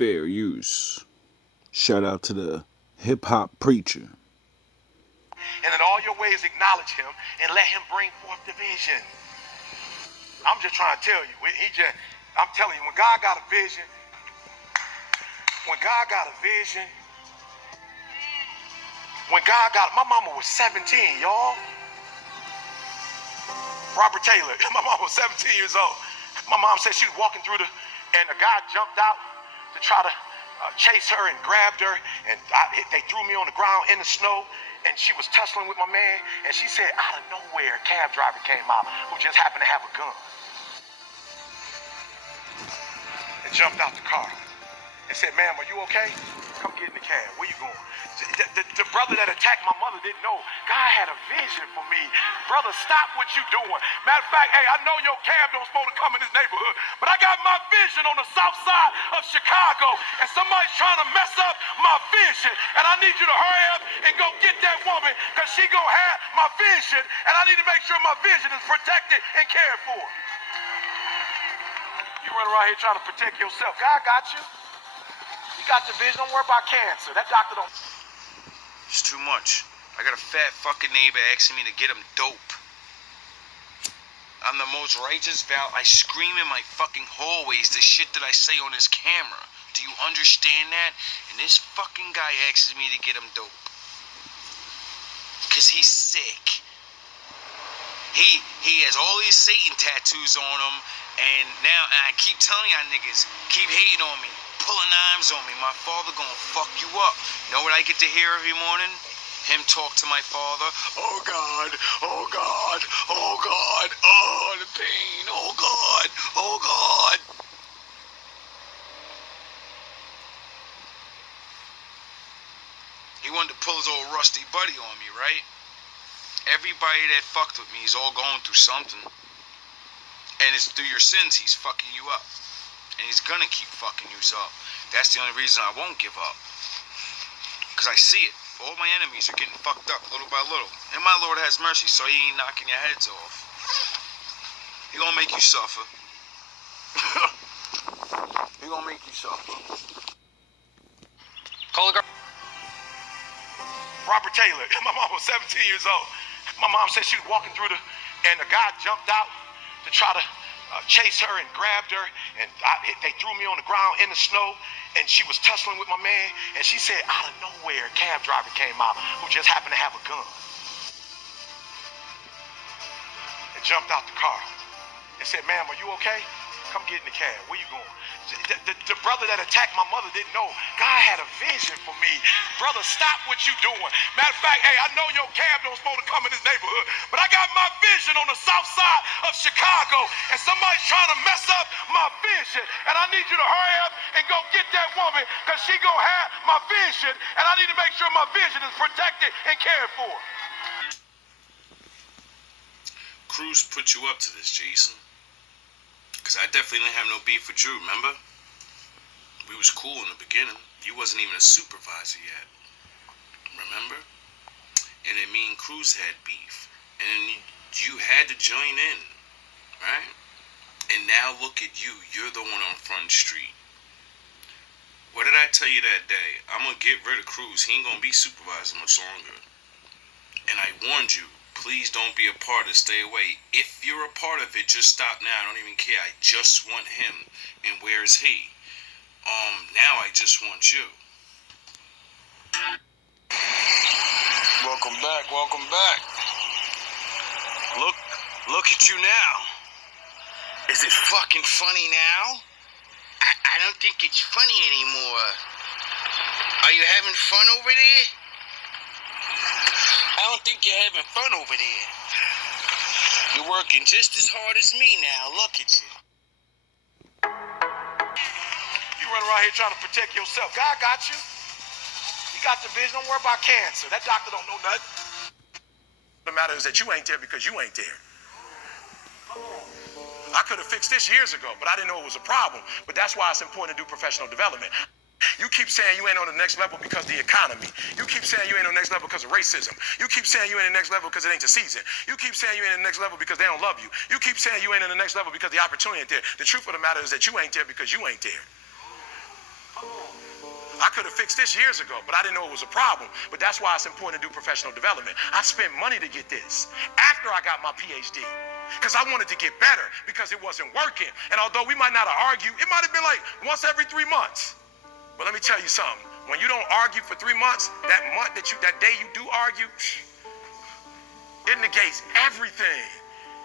fair use. Shout out to the hip-hop preacher. And in all your ways acknowledge him and let him bring forth the vision. I'm just trying to tell you, I'm telling you, when God got a vision, my mama was 17, y'all. Robert Taylor, my mom was 17 years old. My mom said she was walking through and a guy jumped out to try to chase her and grabbed her, and they threw me on the ground in the snow, and she was tussling with my man, and she said out of nowhere, a cab driver came out who just happened to have a gun and jumped out the car and said, "Ma'am, are you okay? Come get in the cab. Where you going?" The brother that attacked my mother didn't know God had a vision for me. Brother, stop what you doing. Matter of fact, hey, I know your cab don't supposed to come in this neighborhood, but I got my vision on the south side of Chicago, and somebody's trying to mess up my vision, and I need you to hurry up and go get that woman, because she gonna have my vision, and I need to make sure my vision is protected and cared for. You run around here trying to protect yourself. God got you. You got the vision. Don't worry about cancer. That doctor don't. It's too much. I got a fat fucking neighbor asking me to get him dope. I'm the most righteous vow. I scream in my fucking hallways the shit that I say on his camera. Do you understand that? And this fucking guy asks me to get him dope. Cause he's sick. He has all these Satan tattoos on him, and now I keep telling y'all niggas, keep hating on me, pulling knives on me. My father gonna fuck you up. Know what I get to hear every morning? Him talk to my father. Oh God, oh God, oh God, oh the pain, oh God, oh God. He wanted to pull his old rusty buddy on me, right? Everybody that fucked with me is all going through something. And it's through your sins he's fucking you up. And he's gonna keep fucking you up. That's the only reason I won't give up. Because I see it. All my enemies are getting fucked up little by little. And my Lord has mercy, so he ain't knocking your heads off. He gonna make you suffer. He gonna make you suffer. Robert Taylor, my mom was 17 years old. My mom said she was walking through and a guy jumped out to try to chase her and grabbed her, and they threw me on the ground in the snow, and she was tussling with my man, and she said out of nowhere, a cab driver came out who just happened to have a gun and jumped out the car and said, "Ma'am, are you okay? Come get in the cab. Where you going?" The brother that attacked my mother didn't know God had a vision for me. Brother, stop what you doing. Matter of fact, hey, I know your cab don't supposed to come in this neighborhood, but I got my vision on the south side of Chicago, and somebody's trying to mess up my vision, and I need you to hurry up and go get that woman, because she gonna have my vision, and I need to make sure my vision is protected and cared for. Cruz put you up to this, Jason. Because I definitely didn't have no beef with Drew, remember? We was cool in the beginning. You wasn't even a supervisor yet. Remember? And then me and Cruz had beef. And you had to join in, right? And now look at you. You're the one on Front Street. What did I tell you that day? I'm going to get rid of Cruz. He ain't going to be supervisor much longer. And I warned you. Please don't be a part of it. Stay away. If you're a part of it, just stop now. I don't even care. I just want him. And where is he? Now I just want you. Welcome back. Welcome back. Look at you now. Is it fucking funny now? I don't think it's funny anymore. Are you having fun over there? I don't think you're having fun over there. You're working just as hard as me now. Look at you. You run around here trying to protect yourself. God got you. You got the vision. Don't worry about cancer. That doctor don't know nothing. The matter is that you ain't there because you ain't there. I could have fixed this years ago, but I didn't know it was a problem. But that's why it's important to do professional development. You keep saying you ain't on the next level because of the economy. You keep saying you ain't on the next level because of racism. You keep saying you ain't on the next level because it ain't the season. You keep saying you ain't on the next level because they don't love you. You keep saying you ain't on the next level because the opportunity ain't there. The truth of the matter is that you ain't there because you ain't there. I could have fixed this years ago, but I didn't know it was a problem. But that's why it's important to do professional development. I spent money to get this after I got my PhD because I wanted to get better because it wasn't working. And although we might not have argued, it might have been like once every 3 months. But let me tell you something. When you don't argue for 3 months, that day you do argue, it negates everything.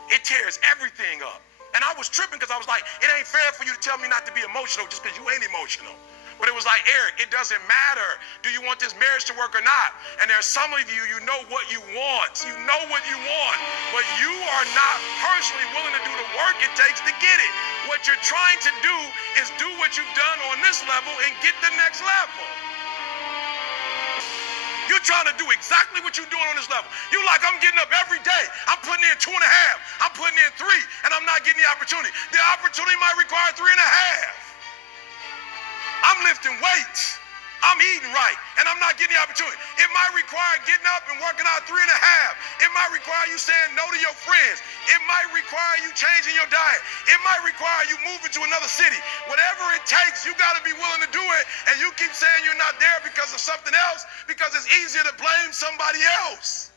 It tears everything up. And I was tripping because I was like, it ain't fair for you to tell me not to be emotional just because you ain't emotional. But it was like, Eric, it doesn't matter. Do you want this marriage to work or not? And there's some of you, you know what you want. You know what you want. But you are not personally willing to do the work it takes to get it. What you're trying to do is do what you've done on this level and get the next level. You're trying to do exactly what you're doing on this level. You like, I'm getting up every day. I'm putting in 2.5. I'm putting in 3, and I'm not getting the opportunity. The opportunity might require 3.5. I'm lifting weights. I'm eating right, and I'm not getting the opportunity. It might require getting up and working out 3.5. It might require you saying no to your friends. It might require you changing your diet. It might require you moving to another city. Whatever it takes, you got to be willing to do it. And you keep saying you're not there because of something else, because it's easier to blame somebody else.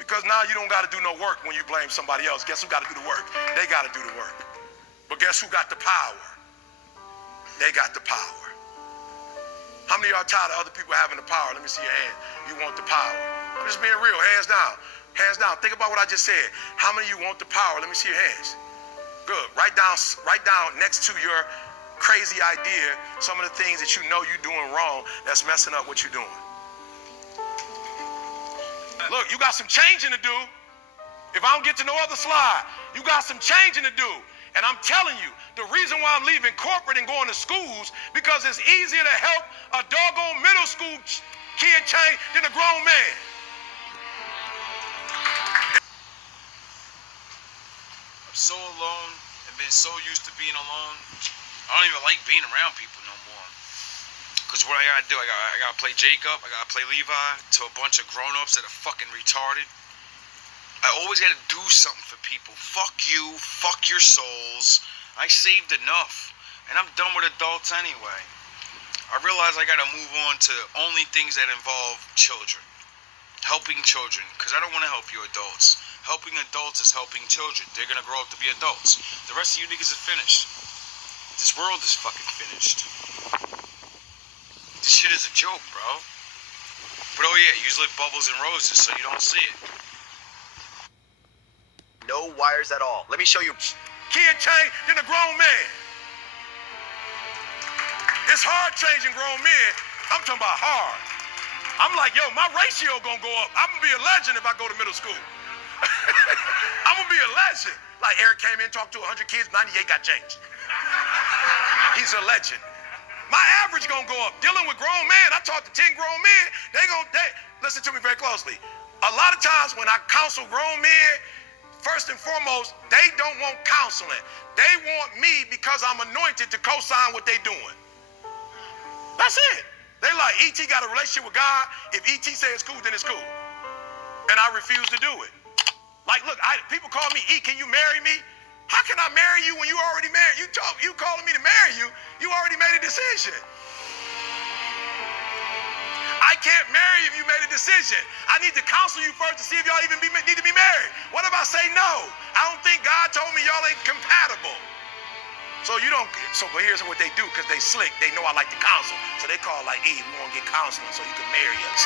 Because now you don't got to do no work when you blame somebody else. Guess who got to do the work? They got to do the work. But guess who got the power? They got the power. How many of y'all tired of other people having the power? Let me see your hand. You want the power. I'm just being real. Hands down. Hands down. Think about what I just said. How many of you want the power? Let me see your hands. Good. Write down next to your crazy idea some of the things that you know you're doing wrong that's messing up what you're doing. Look, you got some changing to do. If I don't get to no other slide, you got some changing to do. And I'm telling you, the reason why I'm leaving corporate and going to schools, because it's easier to help a doggone middle school kid change than a grown man. I'm so alone and been so used to being alone. I don't even like being around people no more. Because what I gotta do, I gotta play Jacob, I gotta play Levi to a bunch of grown-ups that are fucking retarded. I always gotta do something for people. Fuck you, fuck your souls. I saved enough, and I'm done with adults anyway. I realize I gotta move on to only things that involve children. Helping children, because I don't want to help you adults. Helping adults is helping children. They're gonna grow up to be adults. The rest of you niggas are finished. This world is fucking finished. This shit is a joke, bro. But oh yeah, use like bubbles and roses so you don't see it. No wires at all. Let me show you. Kid change than a grown man. It's hard changing grown men. I'm talking about hard. I'm like, yo, my ratio gonna go up. I'm gonna be a legend if I go to middle school. I'm gonna be a legend. Like Eric came in, talked to 100 kids, 98 got changed. He's a legend. My average gonna go up. Dealing with grown men, I talked to 10 grown men. They listen to me very closely. A lot of times when I counsel grown men, first and foremost, they don't want counseling. They want me because I'm anointed to co-sign what they doing. That's it. They like, E.T. got a relationship with God. If E.T. say it's cool, then it's cool. And I refuse to do it. Like, look, people call me, E, can you marry me? How can I marry you when you already married? You calling me to marry you, you already made a decision. I can't marry if you made a decision. I need to counsel you first to see if y'all even need to be married. What if I say no? I don't think God told me y'all ain't compatible. So but here's what they do, because they slick. They know I like to counsel. So they call like, we want to get counseling so you can marry us.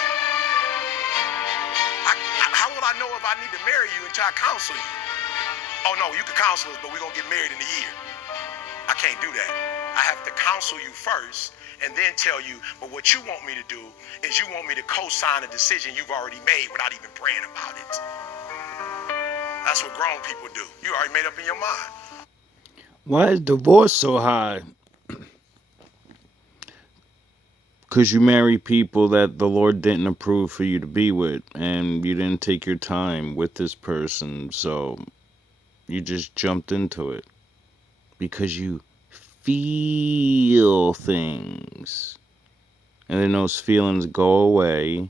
How would I know if I need to marry you until I counsel you? Oh no, you can counsel us, but we're going to get married in a year. I can't do that. I have to counsel you first and then tell you, but what you want me to do is you want me to co-sign a decision you've already made without even praying about it. That's what grown people do. You already made up in your mind. Why is divorce so high? Because you marry people that the Lord didn't approve for you to be with, and you didn't take your time with this person, so you just jumped into it. Because you feel things. And then those feelings go away,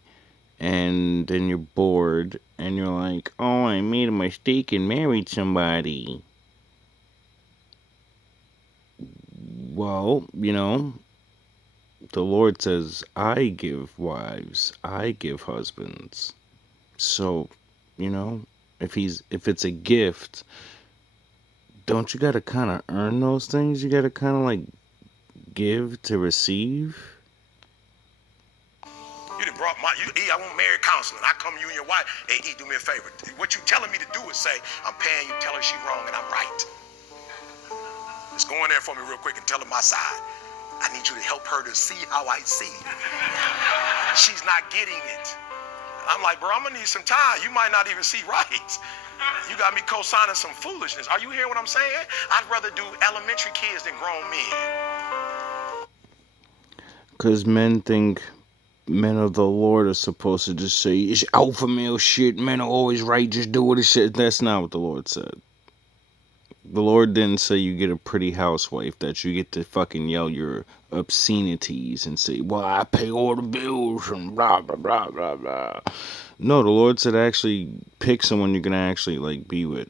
and then you're bored, and you're like, oh, I made a mistake and married somebody. Well, the Lord says, I give wives, I give husbands. So, if it's a gift, don't you gotta kind of earn those things? You gotta kind of like give to receive? You done brought I want married counseling. I come to you and your wife. Hey, E, do me a favor. What you telling me to do is say, I'm paying you, tell her she wrong and I'm right. Just go in there for me real quick and tell her my side. I need you to help her to see how I see. She's not getting it. I'm like, bro, I'm gonna need some time. You might not even see right. You got me co-signing some foolishness. Are you hearing what I'm saying? I'd rather do elementary kids than grown men. Because men of the Lord are supposed to just say, it's alpha male shit, men are always right, just do what it says. That's not what the Lord said. The Lord didn't say you get a pretty housewife, that you get to fucking yell your obscenities and say, well, I pay all the bills and blah, blah, blah, blah, blah. No, the Lord said actually pick someone you're going to actually like be with.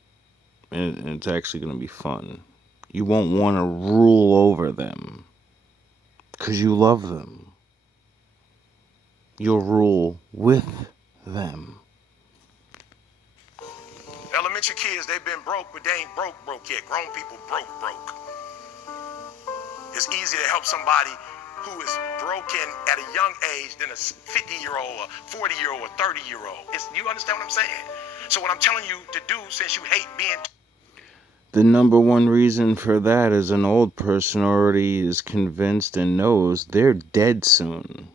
And it's actually going to be fun. You won't want to rule over them because you love them. You'll rule with them. Elementary kids, they've been broke, but they ain't broke yet. Grown people broke. It's easier to help somebody who is broken at a young age than a 50-year-old, a 40-year-old, a 30-year-old. You understand what I'm saying? So what I'm telling you to do, since you hate being... The number one reason for that is an old person already is convinced and knows they're dead soon.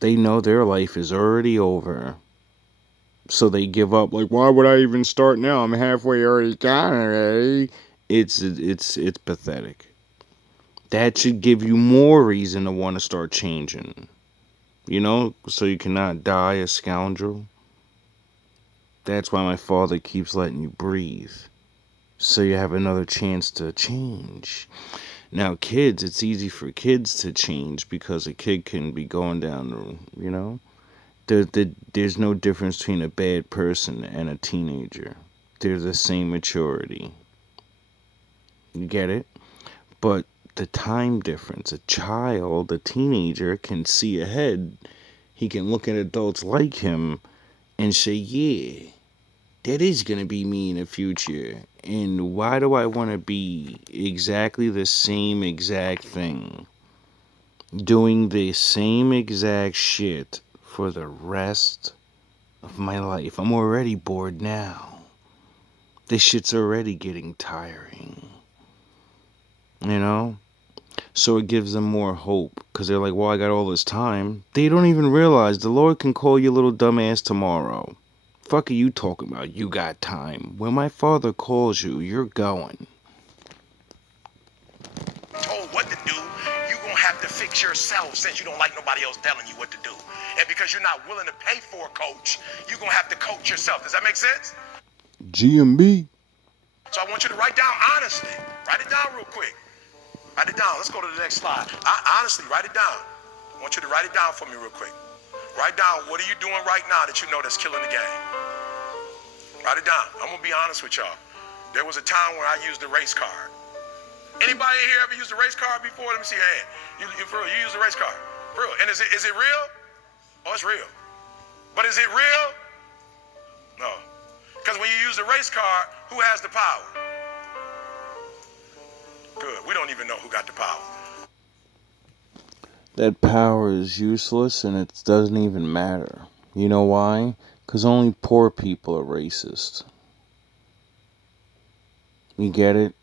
They know their life is already over. So they give up, like, why would I even start now? I'm halfway already gone already. It's pathetic. That should give you more reason to want to start changing. So you cannot die a scoundrel. That's why my father keeps letting you breathe. So you have another chance to change. Now, kids, it's easy for kids to change because a kid can be going down, There's no difference between a bad person and a teenager. They're the same maturity. You get it? But the time difference, a teenager can see ahead. He can look at adults like him and say, yeah, that is going to be me in the future. And why do I want to be exactly the same exact thing? Doing the same exact shit for the rest of my life. I'm already bored now. This shit's already getting tiring. So it gives them more hope. Because they're like, well, I got all this time. They don't even realize the Lord can call you little dumbass tomorrow. Fuck are you talking about? You got time. When my father calls you, you're going. Told what to do, you're going to have to fix yourself since you don't like nobody else telling you what to do. And because you're not willing to pay for a coach, you're going to have to coach yourself. Does that make sense? GMB. So I want you to write down honestly. Write it down real quick. Write it down. Let's go to the next slide. Honestly, write it down. I want you to write it down for me real quick. Write down, what are you doing right now that you know that's killing the game? Write it down. I'm going to be honest with y'all. There was a time when I used the race card. Anybody in here ever used a race card before? Let me see your hand. For real, you used a race card. For real. And is it real? Oh, it's real. But is it real? No. Because when you use the race card, who has the power? Good. We don't even know who got the power. That power is useless and it doesn't even matter. You know why? Because only poor people are racist. You get it?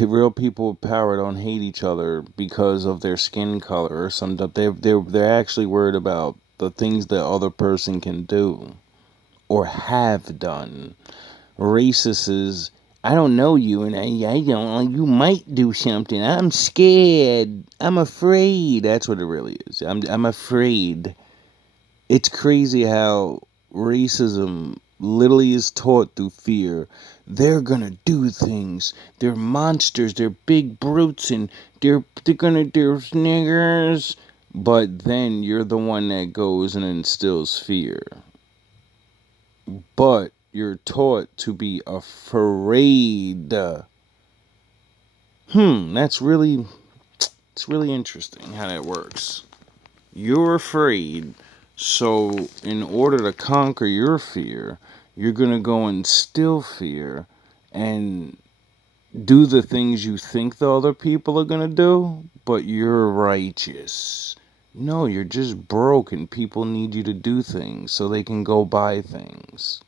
Real people with power don't hate each other because of their skin color or something. They're actually worried about the things that other person can do or have done. Racist is, I don't know you and I don't, you might do something. I'm scared. I'm afraid. That's what it really is. I'm afraid. It's crazy how racism literally is taught through fear. They're gonna do things. They're monsters. They're big brutes, and they're niggers. But then you're the one that goes and instills fear. But you're taught to be afraid. That's really, it's really interesting how that works. You're afraid, so in order to conquer your fear, you're gonna go and still fear and do the things you think the other people are gonna do, but you're righteous. No, you're just broke and people need you to do things so they can go buy things.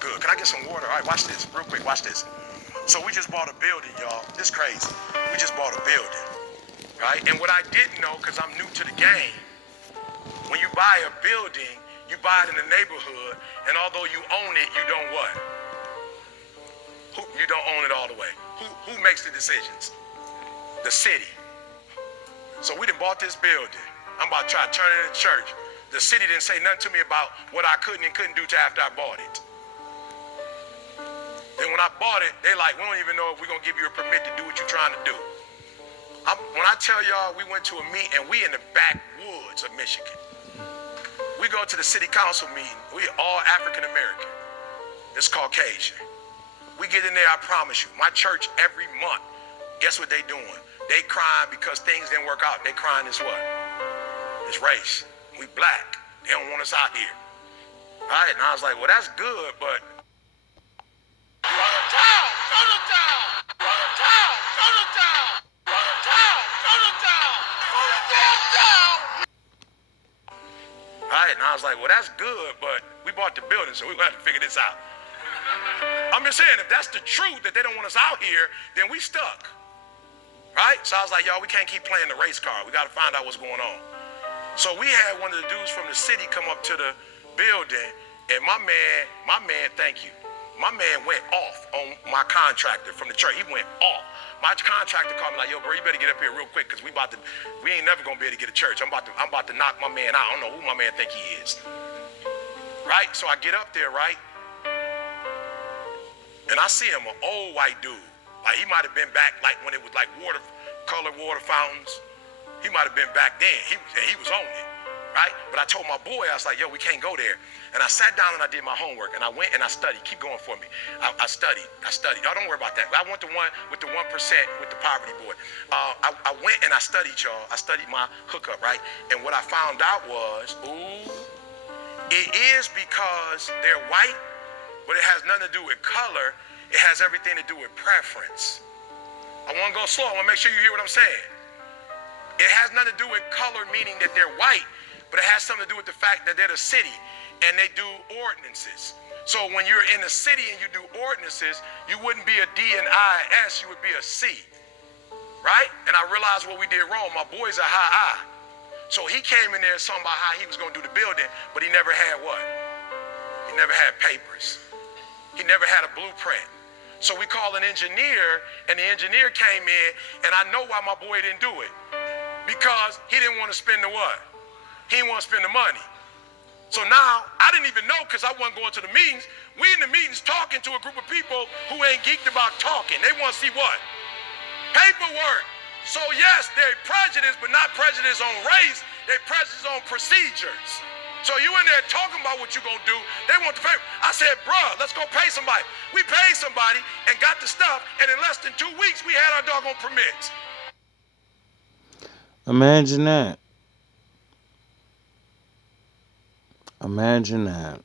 Good. Can I get some water? All right, watch this. Real quick, watch this. So we just bought a building, y'all. This crazy. We just bought a building, right? And what I didn't know, because I'm new to the game, when you buy a building, you buy it in the neighborhood, and although you own it, you don't what? You don't own it all the way. Who makes the decisions? The city. So we done bought this building. I'm about to try to turn it into church. The city didn't say nothing to me about what I could and couldn't do till after I bought it. Then when I bought it, they like, we don't even know if we're going to give you a permit to do what you're trying to do. When I tell y'all we went to a meeting, and we in the backwoods of Michigan. We go to the city council meeting. We all African American. It's Caucasian. We get in there, I promise you. My church every month, guess what they doing? They crying because things didn't work out. They crying is what? It's race. We black. They don't want us out here. All right, and I was like, well, that's good, but go to town! Go to town! Go to town! Go to town! Go to town! Go to town! Go to damn town! All right, and I was like, well, that's good, but we bought the building, so we're going to have to figure this out. I'm just saying, if that's the truth, that they don't want us out here, then we stuck. Right? So I was like, y'all, we can't keep playing the race card. We got to find out what's going on. So we had one of the dudes from the city come up to the building, and my man, thank you. My man went off on my contractor from the church. He went off. My contractor called me like, yo, bro, you better get up here real quick, because we ain't never gonna be able to get a church. I'm about to knock my man out. I don't know who my man think he is. Right? So I get up there, right? And I see him, an old white dude. Like, he might have been back, like, when it was, like, colored water fountains. He might have been back then. He was on it, right? But I told my boy, I was like, yo, we can't go there. And I sat down and I did my homework. And I went and I studied. Keep going for me. I studied. Y'all don't worry about that. I went to one with the 1% with the poverty board. I went and I studied, y'all. I studied my hookup, right? And what I found out was, it is because they're white, but it has nothing to do with color. It has everything to do with preference. I want to go slow. I want to make sure you hear what I'm saying. It has nothing to do with color, meaning that they're white, but it has something to do with the fact that they're the city and they do ordinances. So when you're in the city and you do ordinances, you wouldn't be a D and I-S, you would be a C, right? And I realized what we did wrong. My boy's a high I. So he came in there talking about how he was going to do the building, but he never had what? He never had papers. He never had a blueprint. So we called an engineer, and the engineer came in, and I know why my boy didn't do it. Because he didn't want to spend the what? He didn't want to spend the money. So now, I didn't even know, because I wasn't going to the meetings. We in the meetings talking to a group of people who ain't geeked about talking. They want to see what? Paperwork. So yes, they're prejudiced, but not prejudice on race. They're prejudiced on procedures. So you in there talking about what you gonna do, they want the paper. I said, bruh, let's go pay somebody. We paid somebody and got the stuff, and in less than 2 weeks, we had our doggone permits. Imagine that. Imagine that.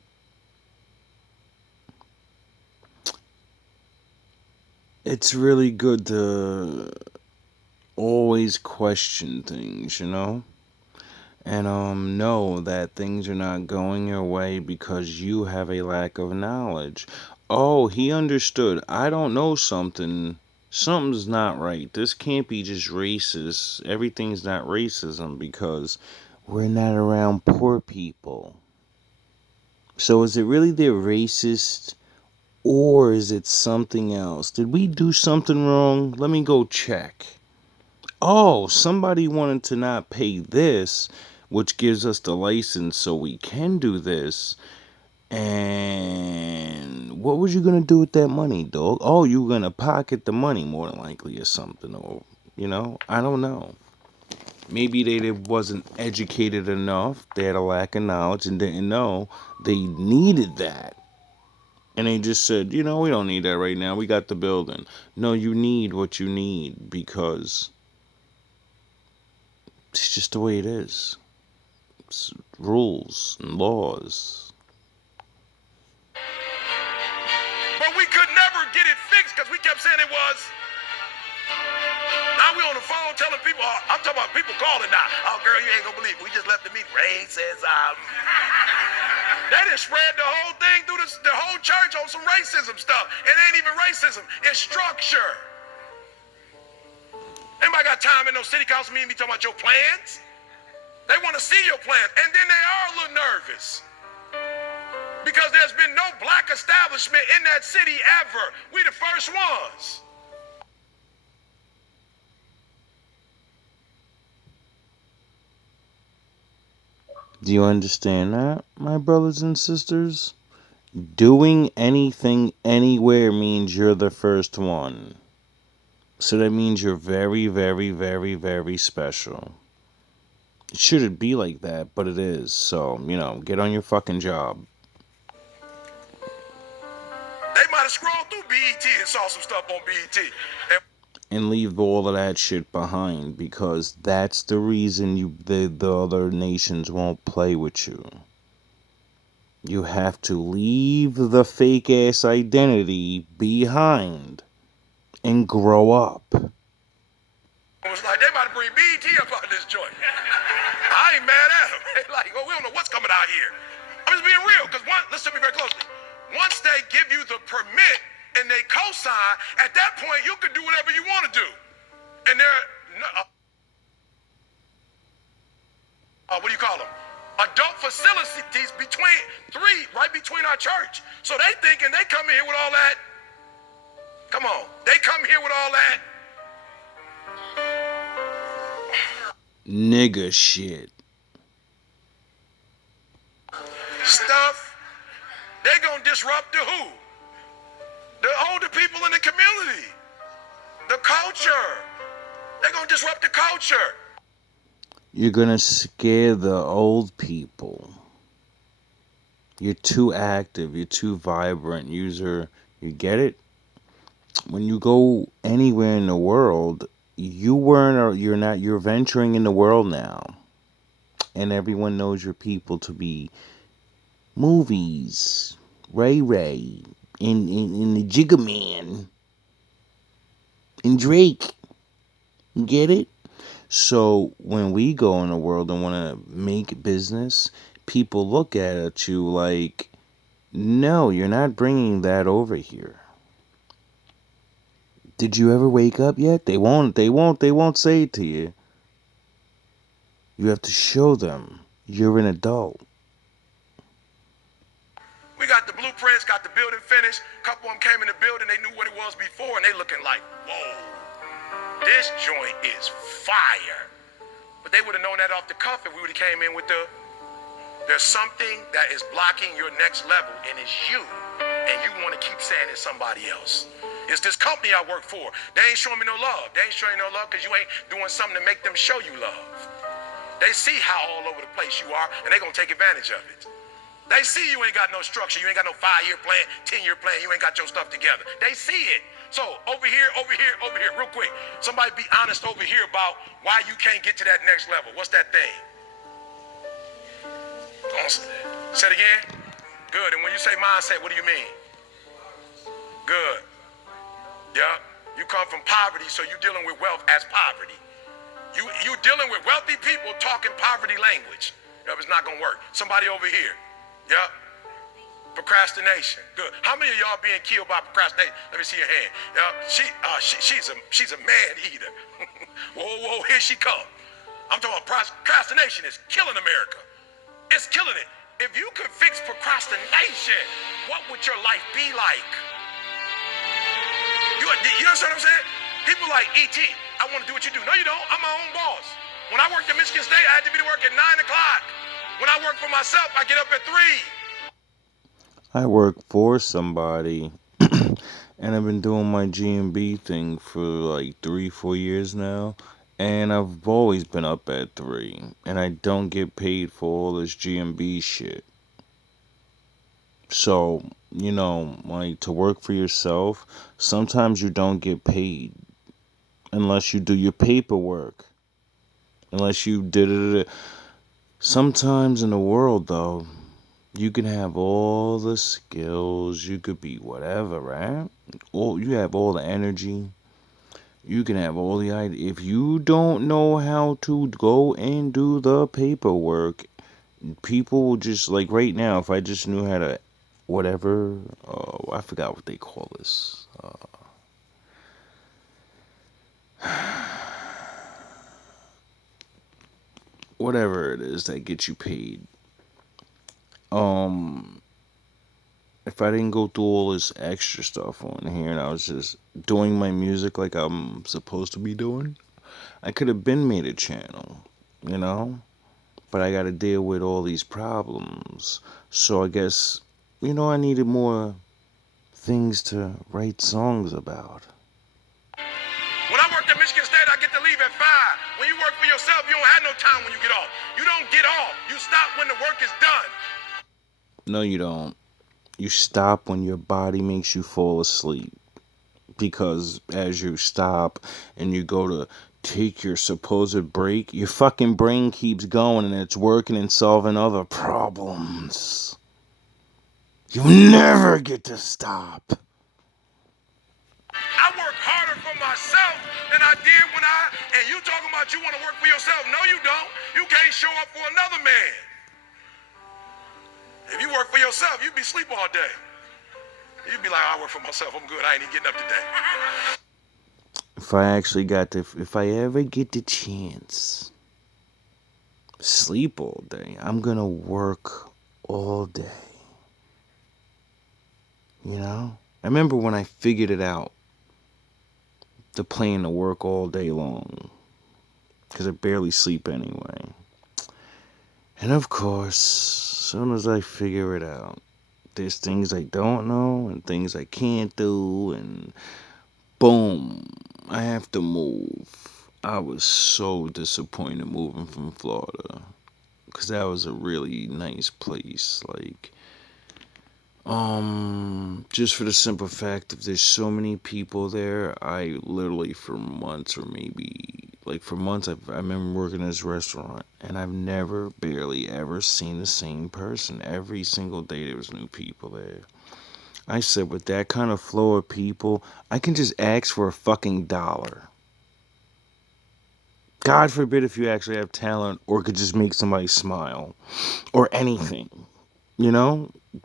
It's really good to always question things, you know? And know that things are not going your way because you have a lack of knowledge. Oh, he understood. I don't know something. Something's not right. This can't be just racist. Everything's not racism because we're not around poor people. So is it really they're racist or is it something else? Did we do something wrong? Let me go check. Oh, somebody wanted to not pay this, which gives us the license so we can do this. And what was you going to do with that money, dog? Oh, you were going to pocket the money more than likely or something. Or, I don't know. Maybe they wasn't educated enough. They had a lack of knowledge and didn't know they needed that. And they just said, we don't need that right now. We got the building. No, you need what you need because it's just the way it is. It's rules and laws. But we could never get it fixed because we kept saying it was. Now we on the phone telling people, I'm talking about people calling now. Oh, girl, you ain't gonna believe it. We just left the meeting. Racism. They done spread the whole thing through the whole church on some racism stuff. It ain't even racism. It's structure. Anybody got time in no city council meeting be talking about your plans? They want to see your plans. And then they are a little nervous. Because there's been no black establishment in that city ever. We the first ones. Do you understand that, my brothers and sisters? Doing anything anywhere means you're the first one. So that means you're very, very, very, very special. It shouldn't be like that, but it is. So, get on your fucking job. They might have scrolled through BET and saw some stuff on BET. And leave all of that shit behind because that's the reason the other nations won't play with you. You have to leave the fake ass identity behind and grow up. It was like they about to bring BET up out of this joint. I ain't mad at them. They like, we don't know what's coming out here. I'm just being real, because listen to me very closely. Once they give you the permit and they co-sign, at that point you can do whatever you want to do. And what do you call them? Adult facilities right between our church. So they thinking they come in here with all that. Come on, they come here with all that. Nigga shit. Stuff. They gonna disrupt the who? The older people in the community. The culture. They gonna disrupt the culture. You're gonna scare the old people. You're too active. You're too vibrant. You get it? When you go anywhere in the world, you're venturing in the world now. And everyone knows your people to be movies, Ray Ray, in the Jigga Man, and Drake. You get it? So when we go in the world and want to make business, people look at you like, no, you're not bringing that over here. Did you ever wake up yet? They won't say it to you. You have to show them you're an adult. We got the blueprints, got the building finished. A couple of them came in the building, they knew what it was before, and they looking like, whoa, this joint is fire. But they would have known that off the cuff if we would have came in with there's something that is blocking your next level, and it's you. And you want to keep saying it's somebody else. It's this company I work for. They ain't showing me no love. They ain't showing you no love because you ain't doing something to make them show you love. They see how all over the place you are, and they going to take advantage of it. They see you ain't got no structure. You ain't got no 5-year plan, 10-year plan. You ain't got your stuff together. They see it. So over here, real quick. Somebody be honest over here about why you can't get to that next level. What's that thing? Say it again. Good. And when you say mindset, what do you mean? Good. Yeah. You come from poverty, so you're dealing with wealth as poverty. You dealing with wealthy people talking poverty language. That was not gonna work. Somebody over here. Yeah. Procrastination. Good. How many of y'all being killed by procrastination? Let me see your hand. She's a man eater. whoa, here she come. I'm talking about procrastination is killing America. It's killing it. If you could fix procrastination, what would your life be like? You understand what I'm saying? People like E.T., I want to do what you do. No, you don't. I'm my own boss. When I worked at Michigan State, I had to be to work at 9 o'clock. When I work for myself, I get up at 3. I work for somebody, and I've been doing my GMB thing for like 3-4 years now, and I've always been up at 3, and I don't get paid for all this GMB shit. So like to work for yourself, sometimes you don't get paid unless you do your paperwork. Unless you did it. Sometimes in the world, though, you can have all the skills, you could be whatever, right? You have all the energy, you can have all the idea. If you don't know how to go and do the paperwork, people will just like right now. If I just knew how to, whatever, I forgot what they call this. Whatever it is that gets you paid. Um, if I didn't go through all this extra stuff on here and I was just doing my music like I'm supposed to be doing, I could have been made a channel, you know? But I got to deal with all these problems. So I guess, I needed more things to write songs about. When I worked at Michigan State, I get to leave at 5. When you work for yourself, you don't have no time when you get off. You don't get off. You stop when the work is done. No, you don't. You stop when your body makes you fall asleep. Because as you stop and you go to take your supposed break, your fucking brain keeps going and it's working and solving other problems. You never get to stop. I work harder for myself than I did and you talking about you want to work for yourself. No, you don't. You can't show up for another man. If you work for yourself, you'd be asleep all day. You'd be like, I work for myself. I'm good. I ain't even getting up today. If I ever get the chance, sleep all day, I'm gonna work all day. I remember when I figured it out, the plan to work all day long, because I barely sleep anyway. And of course, as soon as I figure it out, there's things I don't know and things I can't do, and boom, I have to move. I was so disappointed moving from Florida, because that was a really nice place. Like, just for the simple fact that there's so many people there, I literally for months, I remember working in this restaurant, and I've never, barely ever seen the same person. Every single day there was new people there. I said, with that kind of flow of people, I can just ask for a fucking dollar. God forbid if you actually have talent or could just make somebody smile or anything.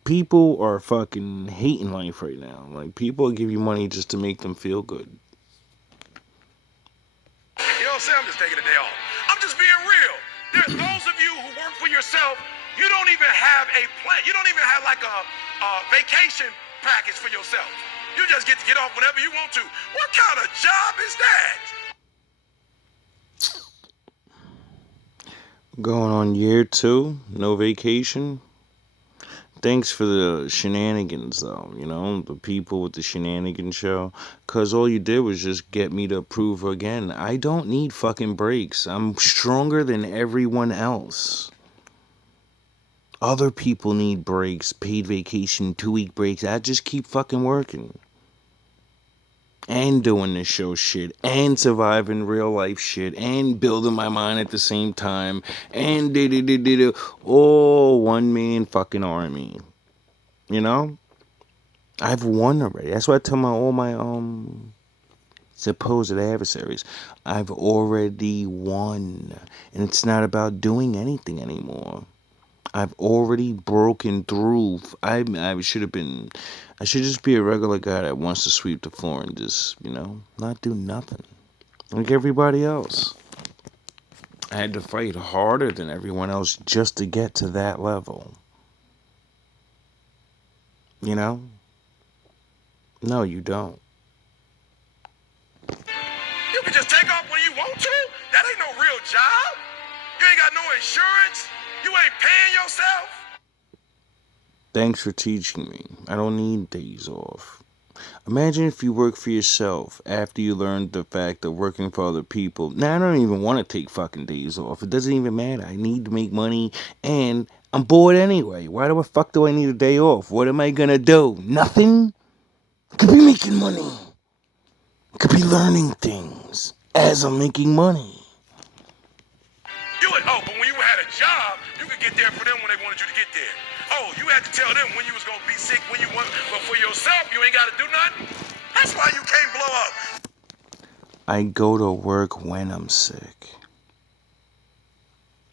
People are fucking hating life right now. Like, people give you money just to make them feel good. You know what I'm saying? I'm just taking a day off. I'm just being real. There's those of you who work for yourself, you don't even have a plan. You don't even have like a vacation package for yourself. You just get to get off whenever you want to. What kind of job is that? Going on year 2, no vacation. Thanks for the shenanigans, though, the people with the shenanigan show. Because all you did was just get me to approve again. I don't need fucking breaks. I'm stronger than everyone else. Other people need breaks, paid vacation, 2-week breaks. I just keep fucking working. And doing this show shit. And surviving real life shit. And building my mind at the same time. And all one man fucking army. I've won already. That's why I tell all my supposed adversaries, I've already won. And it's not about doing anything anymore. I've already broken through. I should just be a regular guy that wants to sweep the floor and just, not do nothing. Like everybody else. I had to fight harder than everyone else just to get to that level. No, you don't. You can just take off when you want to? That ain't no real job. You ain't got no insurance. You ain't paying yourself. Thanks for teaching me. I don't need days off. Imagine if you work for yourself after you learned the fact of working for other people. Now, I don't even want to take fucking days off. It doesn't even matter. I need to make money and I'm bored anyway. Why the fuck do I need a day off? What am I gonna do? Nothing? I could be making money. I could be learning things as I'm making money. But when you had a job, you could get there for them when they wanted you to get there. Oh, you had to tell them when you was gonna be sick, when you want, but for yourself, you ain't gotta do nothing. That's why you can't blow up. I go to work when I'm sick.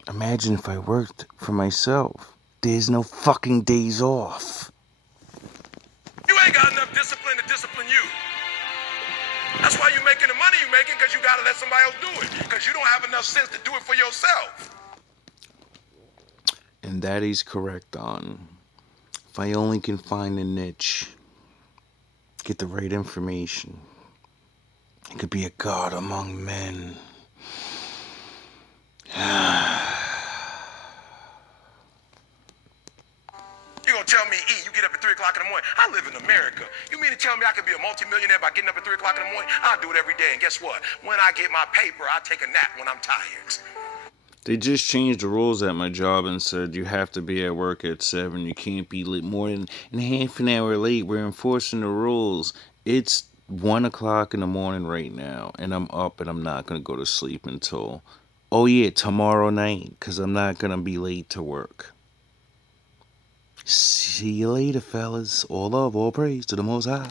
Imagine if I worked for myself. There's no fucking days off. You ain't got enough discipline to discipline you. That's why you making the money you making, because you gotta let somebody else do it. Because you don't have enough sense to do it for yourself. And that is correct on. If I only can find a niche, get the right information, I could be a god among men. You gonna tell me, E, you get up at 3 o'clock in the morning? I live in America. You mean to tell me I could be a multimillionaire by getting up at 3 o'clock in the morning? I do it every day, and guess what? When I get my paper, I take a nap when I'm tired. They just changed the rules at my job and said you have to be at work at 7. You can't be more than half an hour late. We're enforcing the rules. It's 1 o'clock in the morning right now, and I'm up and I'm not going to go to sleep until, oh yeah, tomorrow night, because I'm not going to be late to work. See you later, fellas. All love, all praise to the Most High.